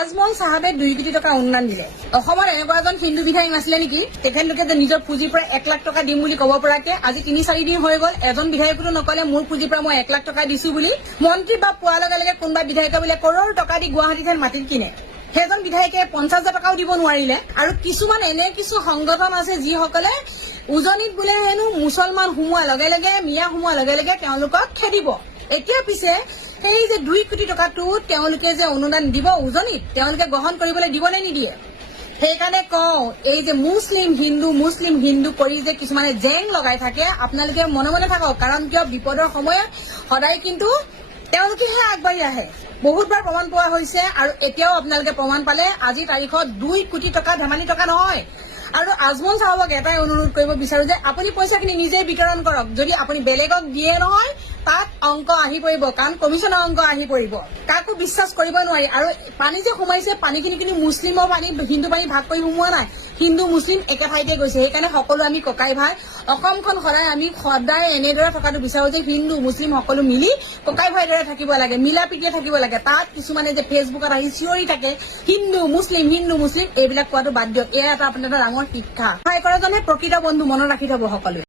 আজমল সাহাবে 2 কোটি টকা অনুদান দিলে। অসমৰ এনেকুৱা এজন হিন্দু বিধায়ক নাছিলে নেকি তেখেতলোকে যে নিজৰ পুঁজিৰ পৰা 1 লাখ টকা দিম বুলি ক'ব পৰাকে আজি 3-4 দিন হৈ গ'ল এজন বিধায়কটো নকলে মোৰ পুঁজিৰ পৰা মই 1 লাখ টকা দিছো বুলি। মন্ত্ৰী বা পোৱাৰ লগে লগে কোনোবা বিধায়কে বোলে কৰোৰ টকা দি গুৱাহাটীত মাটি কিনে। সেইজন বিধায়কে 50,000 টকাও দিব নোৱাৰিলে। আৰু কিছুমান এনে কিছু সংগঠন আছে যিসকলে উজনিত বোলে হেনো মুছলমান সোমোৱাৰ লগে লগে মিয়া সোমোৱাৰ লগে লগে তেওঁলোকক খেদিব। এতিয়া পিছে সেই যে 2 কোটি টকাটো তেওঁলোকে যে অনুদান দিব উজনিত তেওঁলোকে গ্ৰহণ কৰিবলৈ দিব নে নিদিয়ে। সেইকাৰণে কওঁ এই যে মুছলিম হিন্দু কৰি যে কিছুমানে জেং লগাই থাকে আপোনালোকে মনে মনে থাকক। কাৰণ কিয় বিপদৰ সময়ত সদায় কিন্তু তেওঁলোকেহে আগবাঢ়ি আহে। বহুতবাৰ প্ৰমাণ পোৱা হৈছে আৰু এতিয়াও আপোনালোকে প্ৰমাণ পালে আজিৰ তাৰিখত 2 কোটি টকা ধেমালি টকা নহয়। আৰু আজমল সাহাবক এটাই অনুৰোধ কৰিব বিচাৰো যে আপুনি পইচাখিনি নিজেই বিতৰণ কৰক। যদি আপুনি বেলেগক দিয়ে নহয় তাত অংক আহি পৰিব, কাৰণ কমিশনৰ অংক আহি পৰিব। কাকো বিশ্বাস কৰিব নোৱাৰি। আৰু পানী যে সোমাইছে পানীখিনি কিন্তু মুছলিমৰ পানী হিন্দু পানী ভাগ কৰি সোমোৱা নাই। হিন্দু মুছলিম একে ঠাইতে গৈছে। সেইকাৰণে সকলো আমি ককাই ভাই অসমখন আমি সদায় এনেদৰে থকাটো বিচাৰো যে হিন্দু মুছলিম সকলো মিলি ককাই ভাইৰ দৰে থাকিব লাগে, মিলা প্ৰীতিৰে থাকিব লাগে। তাত কিছুমানে যে ফেচবুকত আহি চিঞৰি থাকে হিন্দু মুছলিম এইবিলাক কোৱাটো বাদ দিয়ক। এয়া এটা আপোনাৰ ডাঙৰ শিক্ষা। সহায় কৰাজনে প্ৰকৃত বন্ধু মনত ৰাখি থব সকলোৱে।